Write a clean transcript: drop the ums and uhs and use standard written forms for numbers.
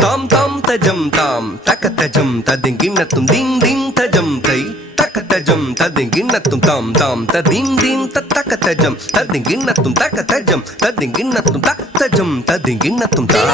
தாம் தாம் தஜம் தாம் தக்க தஜம் ததிங்கிண்ணத்தும் தீம் தீம் தஜம் தை தக்க தஜம் ததிங்கிண்ணத்தும் தாம் தாம் ததீம் தீம் தக்க தஜம் ததிங்கிண்ணத்தும் தக்க தஜம் ததிங்கிண்ணத்தும் தக்க தஜம் ததிங்கிண்ணத்தும் தா